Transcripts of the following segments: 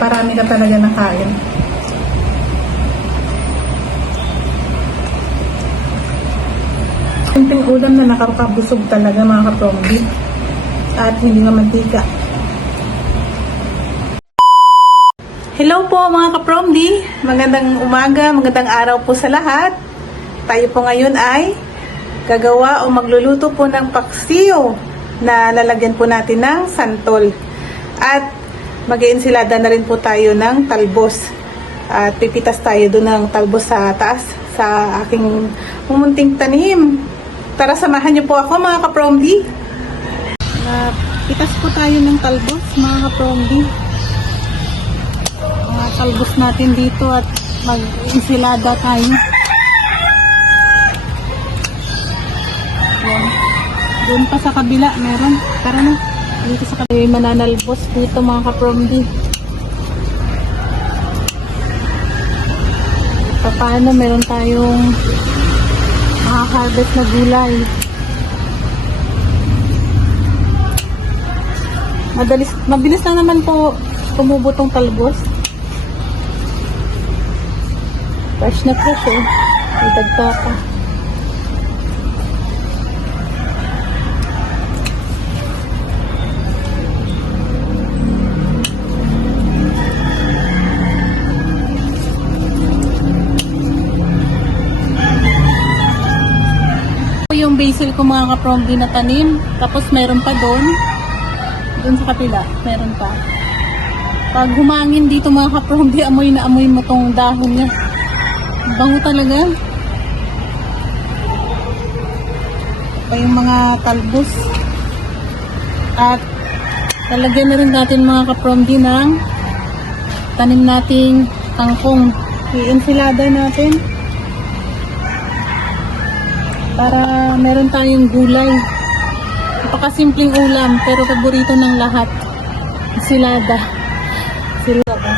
parami ka talaga nakain. Simpleng ulam na nakakabusog talaga mga kaprombi. At hindi nga mantika. Hello po mga kapromdi. Magandang umaga, magandang araw po sa lahat. Tayo po ngayon ay gagawa o magluluto po ng paksiyo na lalagyan po natin ng santol. At mag na rin po tayo ng talbos. At pipitas tayo doon ng talbos sa taas sa aking pumunting tanim. Tara samahan niyo po ako mga kapromdi. Pitas po tayo ng talbos mga kapromdi mga talbos natin dito at mag-insilada tayo. Yan. Doon pa sa kabila, meron. Tara na. Dito sa may mananalbos dito mga kapromdi. Pa- Paano meron tayong makaka-harvest na gulay. Madalis, mabilis lang naman po tumubo tong talbos. Fresh na fresh eh. May dagta pa. Yung basil ko mga kapromdi na tanim. Tapos meron pa doon. Doon sa kapila. Meron pa. Pag humangin dito mga kapromdi, amoy na amoy mo tong dahon niya. Ang Bango talaga. Pa yung mga talbos. At lalagyan na rin natin mga kapromdi ng tanim nating kangkong. I-ensilada natin. Para meron tayong gulay. Napakasimpleng ulam pero paborito ng lahat. Ensilada. Ensilada.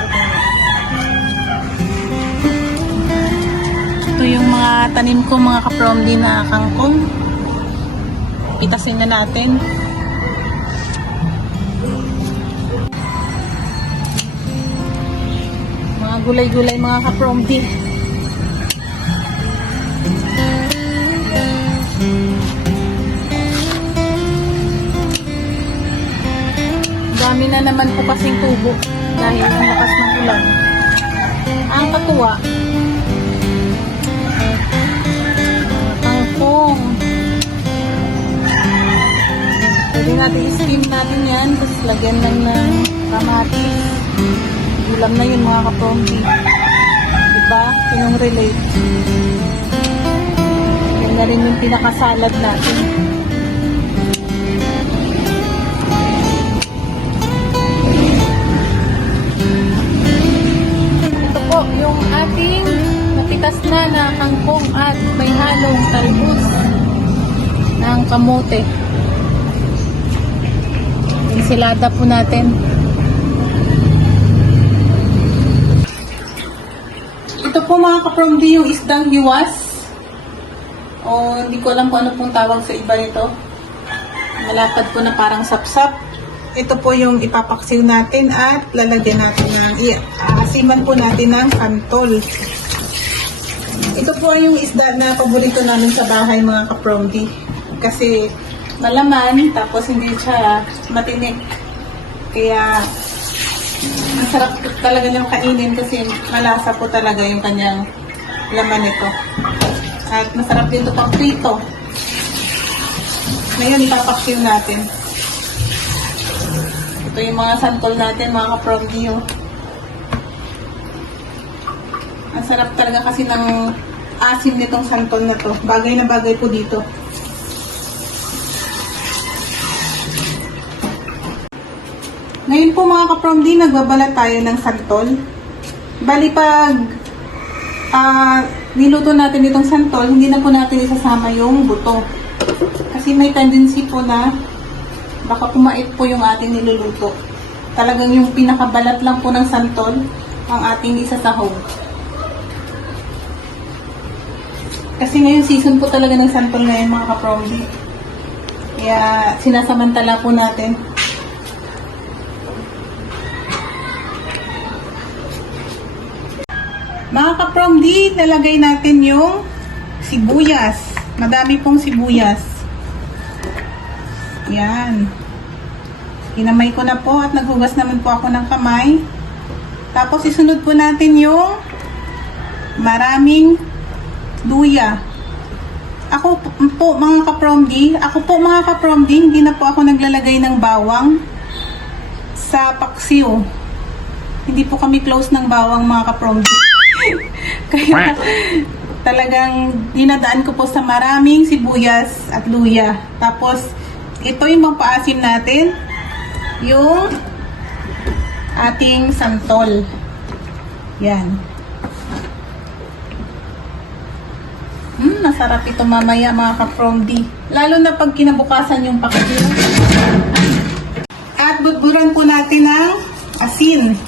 Ito yung mga tanim ko mga kapromdi na kangkong. Itasin na natin. Mga gulay-gulay mga kapromdi. Dami na naman po kasing tubo dahil ang lakas ng ulan. Ang katuwa, kangkong. Pwede natin i-steam natin yan, tapos lagyan lang ng kamatis. Ulam na yun mga kaprombi. Diba? Yung relate. Yan na rin yung pinakasalad natin. Yung ating napitas na na kangkong at may halong talbos ng kamote. Ensilada po natin. Ito po mga kapromdi yung isdang hiwas. O hindi ko alam kung ano pong tawag sa iba nito. Malapad po na parang sapsap. Ito po yung ipapaksiw natin at lalagyan natin ng, aasiman po natin ng kantol. Ito po yung isda na paborito namin sa bahay mga kapromdi. Kasi malaman, tapos hindi siya matinik. Kaya ang sarap talaga niyang kainin kasi malasa po talaga yung kanyang laman nito. At masarap din ito pang prito. Ngayon, ipapaksiw natin. Ito yung mga santol natin, mga kapromdi. Oh. Ang sarap talaga kasi ng asim nitong santol na to. Bagay na bagay po dito. Ngayon po mga kapromdi, nagbabalat tayo ng santol. Bali pag ah niluto natin itong santol, hindi na po natin isasama yung buto. Kasi may tendency po na baka kumait po yung ating niluluto. Talagang yung pinakabalat lang po ng santol ang ating isasahog. Kasi ngayon season po talaga ng santol ngayon mga kapromdi. Kaya sinasamantala po natin. Mga kapromdi, nalagay natin yung sibuyas. Madami pong sibuyas. Yan. Kinamay ko na po at naghugas naman po ako ng kamay. Tapos isunod po natin yung maraming luya. Ako po, mga kapromdi, ako po mga kapromdi, hindi na po ako naglalagay ng bawang sa paksiw. Hindi po kami close ng bawang mga kapromdi. Kaya talagang dinadaan ko po sa maraming sibuyas at luya. Tapos ito yung mapaasim natin, yung ating santol. Yan. Hmm, masarap ito mamaya mga ka-promdi. Lalo na pag kinabukasan yung paksiw. At budburan po natin ng asin.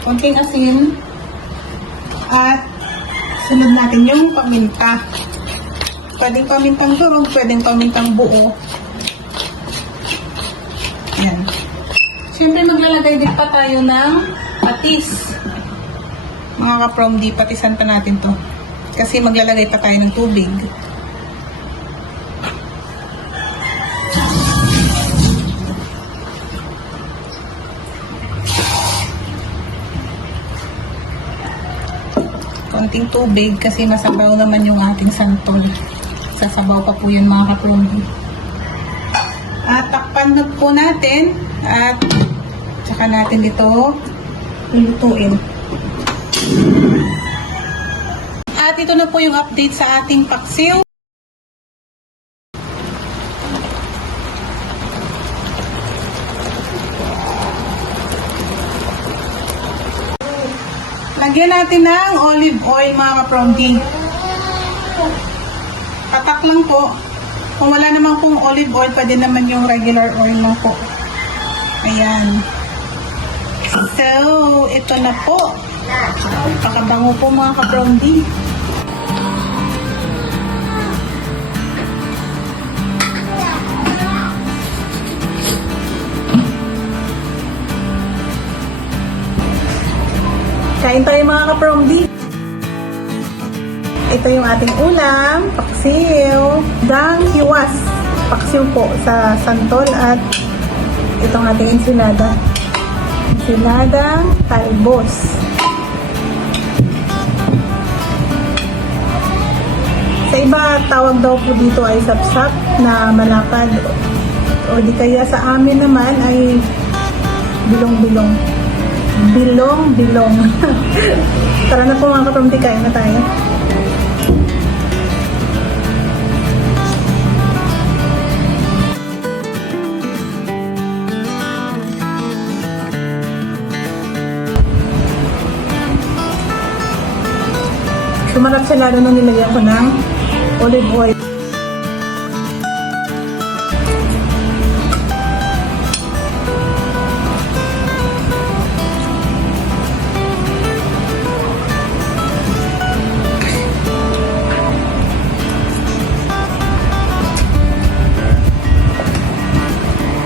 Konting asin. At sunod natin yung paminta. Pwedeng pamintang durog, pwedeng pamintang buo. Yan. Siyempre maglalagay din pa tayo ng patis. Mga ka-promdi, patisan pa natin to. Kasi maglalagay pa tayo ng tubig. konting tubig kasi masabaw naman yung ating santol. Sasabaw pa po yun mga kaprumdi. At takpan na po natin at tsaka natin ito lulutuin. At ito na po yung update sa ating paksiw. Lagyan natin ng olive oil mga kapromdi. Patak lang po. Kung wala naman pong olive oil, pwede naman yung regular oil lang po. Ayan. So, ito na po. Pakabango po mga kapromdi. Kain tayo mga kapromdi. Ito yung ating ulam, paksiw, dang hiwas. Paksiw po sa santol at itong ating ensilada. Ensiladang talbos. Sa iba, tawag daw po dito ay sapsap na malapad. O di kaya sa amin naman ay bilong-bilong. Bilong-bilong. Tara na po mga kapromdi, kain na tayo. Sumarap siya lalo nung nilagyan ko ng olive oil.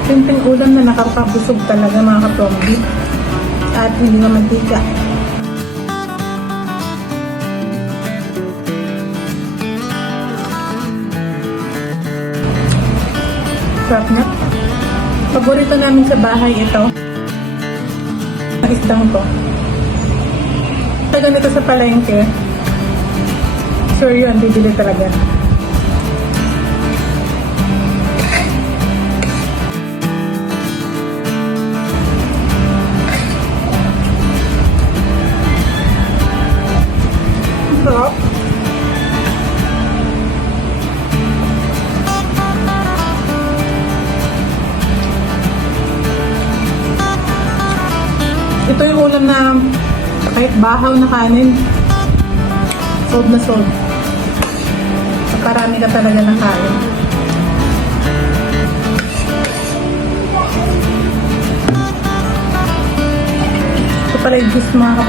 Simpleng ulam na nakakabusog talaga mga kaprombi. At hindi nga mantika. Sarap na. Paborito namin sa bahay ito. Ang isdang to. Sa ganito sa palengke. Sure yun, bibili talaga. Ito yung ulam na kahit bahaw na kanin, sold na sold. Karami ka talaga ng kain. Ito pala yung juice mga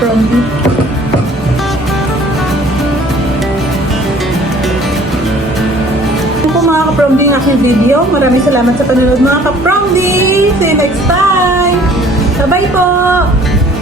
po mga kapromdi ng aking video. Maraming salamat sa panonood mga kapromdi. See you next time. Bye-bye po!